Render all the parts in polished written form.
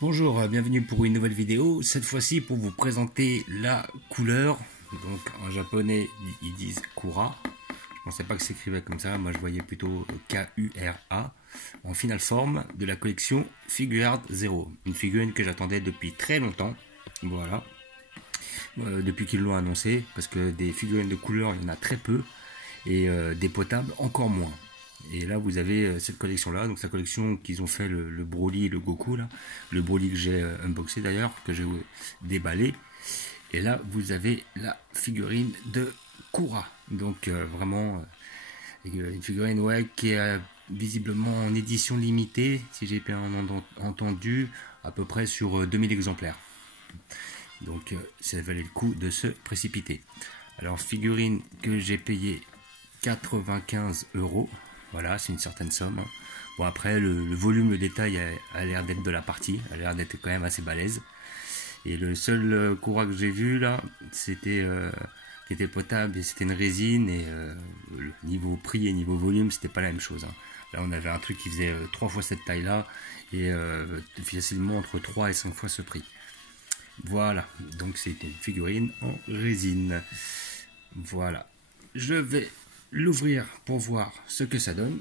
Bonjour, bienvenue pour une nouvelle vidéo, cette fois-ci pour vous présenter la couleur. Donc en japonais ils disent Kura, je pensais pas que s'écrivait comme ça, moi je voyais plutôt K-U-R-A, en finale forme de la collection Figuart Zero, une figurine que j'attendais depuis très longtemps, voilà, depuis qu'ils l'ont annoncé, parce que des figurines de couleur il y en a très peu, et des potables encore moins. Et là vous avez cette collection là, donc c'est la collection qu'ils ont fait le Broly et le Goku là, le Broly que j'ai unboxé d'ailleurs, que j'ai déballé. Et là vous avez la figurine de Kura, donc vraiment une figurine ouais, qui est visiblement en édition limitée, si j'ai bien entendu, à peu près sur 2000 exemplaires. Donc ça valait le coup de se précipiter. Alors figurine que j'ai payé 95 €. Voilà, c'est une certaine somme. Bon, après, le volume, le détail a l'air d'être de la partie, a l'air d'être quand même assez balèze. Et le seul Kura que j'ai vu là, c'était qui était potable et c'était une résine. Et niveau prix et niveau volume, c'était pas la même chose. Là, on avait un truc qui faisait 3 fois cette taille là et facilement entre 3 et 5 fois ce prix. Voilà, donc c'était une figurine en résine. Voilà, je vais l'ouvrir pour voir ce que ça donne.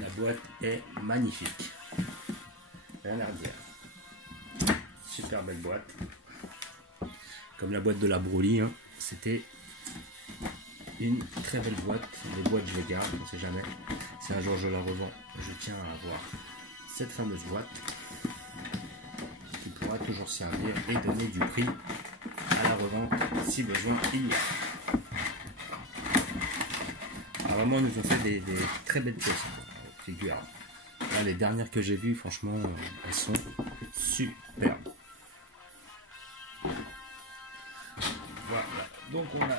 La boîte est magnifique, rien à redire. Super belle boîte, comme la boîte de la Broly, hein. C'était une très belle boîte. Les boîtes je les garde, on ne sait jamais. Si un jour je la revends, je tiens à avoir cette fameuse boîte qui pourra toujours servir et donner du prix à la revente si besoin il y a. Alors vraiment, ils nous ont fait des très belles pièces, figures. Là, les dernières que j'ai vues, franchement, elles sont superbes. Voilà, donc on a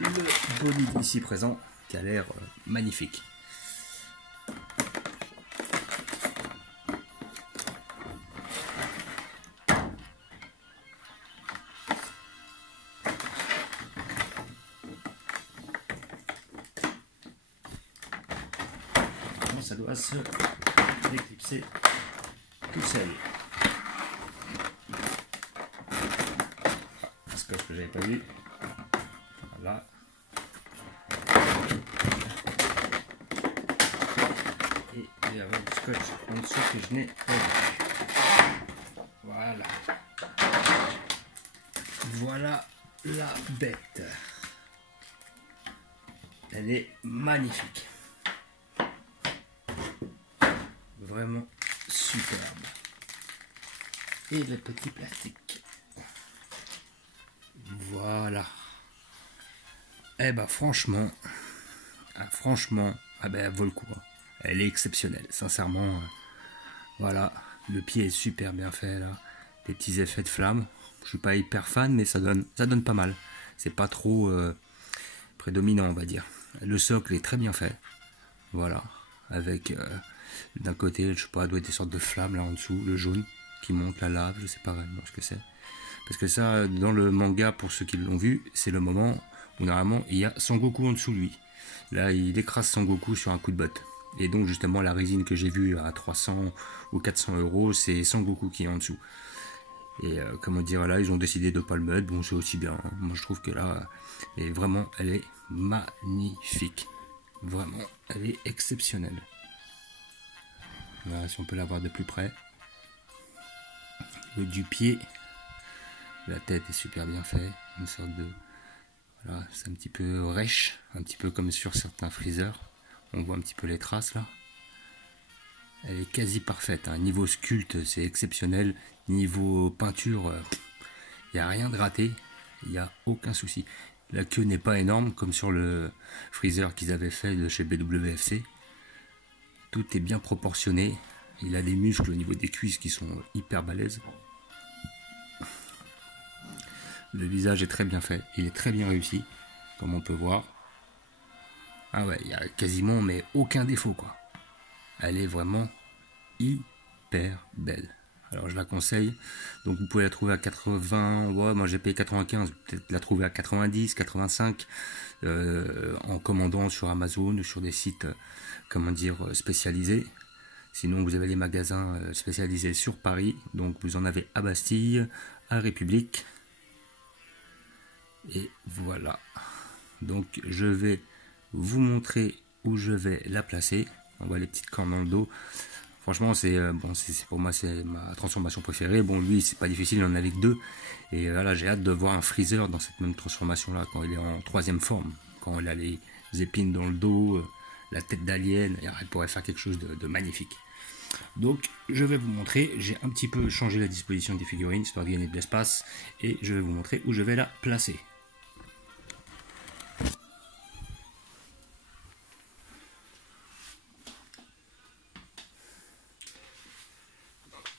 le Broly ici présent qui a l'air magnifique. Ça doit se déclipser tout seul. Un scotch que j'avais pas vu. Voilà. Et il y avait du scotch en dessous que je n'ai pas vu. Voilà. Voilà la bête. Elle est magnifique. Vraiment superbe. Et le petit plastique. Voilà. Eh ben franchement, ah ben elle vaut le coup. Elle est exceptionnelle, sincèrement. Voilà, le pied est super bien fait là. Des petits effets de flamme. Je suis pas hyper fan, mais ça donne pas mal. C'est pas trop prédominant, on va dire. Le socle est très bien fait. Voilà, avec d'un côté, je sais pas, doit être des sortes de flammes là en dessous, le jaune qui monte, la lave, je sais pas vraiment ce que c'est. Parce que ça, dans le manga, pour ceux qui l'ont vu, c'est le moment où normalement il y a Sangoku en dessous de lui. Là, il écrase Sangoku sur un coup de botte. Et donc justement, la résine que j'ai vue à 300 ou 400 €, c'est Sangoku qui est en dessous. Et comment dire, là, ils ont décidé de pas le mettre. Bon, c'est aussi bien. Hein. Moi, je trouve que là, et vraiment, elle est magnifique. Vraiment, elle est exceptionnelle. Voilà, si on peut la voir de plus près. Le du pied, la tête est super bien faite. Une sorte de... Voilà, c'est un petit peu rêche, un petit peu comme sur certains freezers. On voit un petit peu les traces là. Elle est quasi parfaite. Hein. Niveau sculpte, c'est exceptionnel. Niveau peinture, il n'y a rien de raté. Il n'y a aucun souci. La queue n'est pas énorme comme sur le freezer qu'ils avaient fait de chez BWFC. Tout est bien proportionné. Il a des muscles au niveau des cuisses qui sont hyper balèzes. Le visage est très bien fait. Il est très bien réussi, comme on peut voir. Ah ouais, il n'y a quasiment mais aucun défaut quoi. Elle est vraiment hyper belle. Alors je la conseille. Donc vous pouvez la trouver à 80, ouais, moi j'ai payé 95, peut-être la trouver à 90, 85 en commandant sur Amazon ou sur des sites comment dire spécialisés. Sinon vous avez les magasins spécialisés sur Paris. Donc vous en avez à Bastille, à République. Et voilà. Donc je vais vous montrer où je vais la placer. On voit les petites cornes dans le dos. Franchement, c'est pour moi c'est ma transformation préférée. Bon, lui c'est pas difficile, il en avait que 2. Et voilà, j'ai hâte de voir un Freezer dans cette même transformation là, quand il est en 3e forme, quand il a les épines dans le dos, la tête d'alien. Il pourrait faire quelque chose de magnifique. Donc, je vais vous montrer. J'ai un petit peu changé la disposition des figurines histoire de gagner de l'espace, et je vais vous montrer où je vais la placer.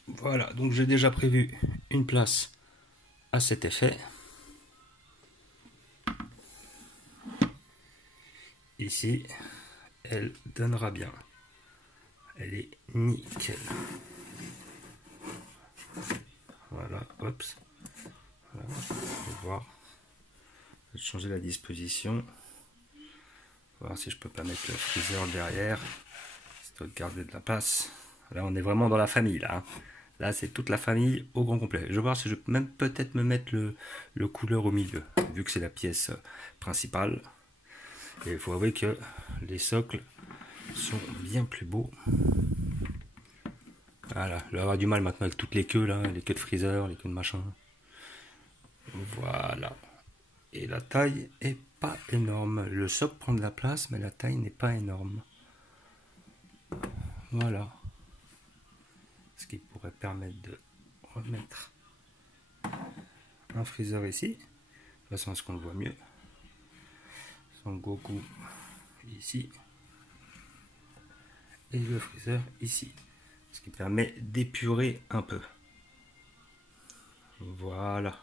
Voilà, donc j'ai déjà prévu une place à cet effet. Ici, elle donnera bien. Elle est nickel. Voilà, hop. Voilà, on va voir. Je vais changer la disposition. Voir si je peux pas mettre le freezer derrière. Histoire de garder de la place. Là, on est vraiment dans la famille, là. Là, c'est toute la famille au grand complet. Je vais voir si je peux même peut-être me mettre le couleur au milieu, vu que c'est la pièce principale. Et il faut avouer que les socles sont bien plus beaux. Voilà, je vais avoir du mal maintenant avec toutes les queues, là, les queues de freezer, les queues de machin. Voilà. Et la taille est pas énorme. Le socle prend de la place, mais la taille n'est pas énorme. Voilà. Ce qui pourrait permettre de remettre un freezer ici, de façon à ce qu'on le voit mieux. Son Goku ici. Et le freezer ici. Ce qui permet d'épurer un peu. Voilà.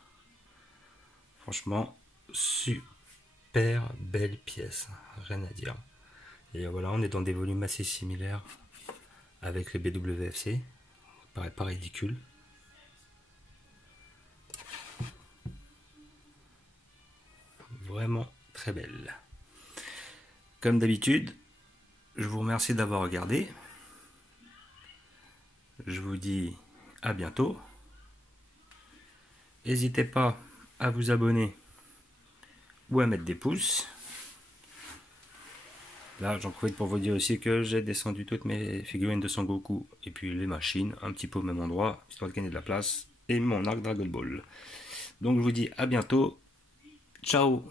Franchement, super belle pièce. Rien à dire. Et voilà, on est dans des volumes assez similaires avec les BWFC. Ça paraît pas ridicule. Vraiment très belle. Comme d'habitude, je vous remercie d'avoir regardé. Je vous dis à bientôt. N'hésitez pas à vous abonner ou à mettre des pouces. Là, j'en profite pour vous dire aussi que j'ai descendu toutes mes figurines de Son Goku et puis les machines un petit peu au même endroit, histoire de gagner de la place, et mon arc Dragon Ball. Donc je vous dis à bientôt. Ciao!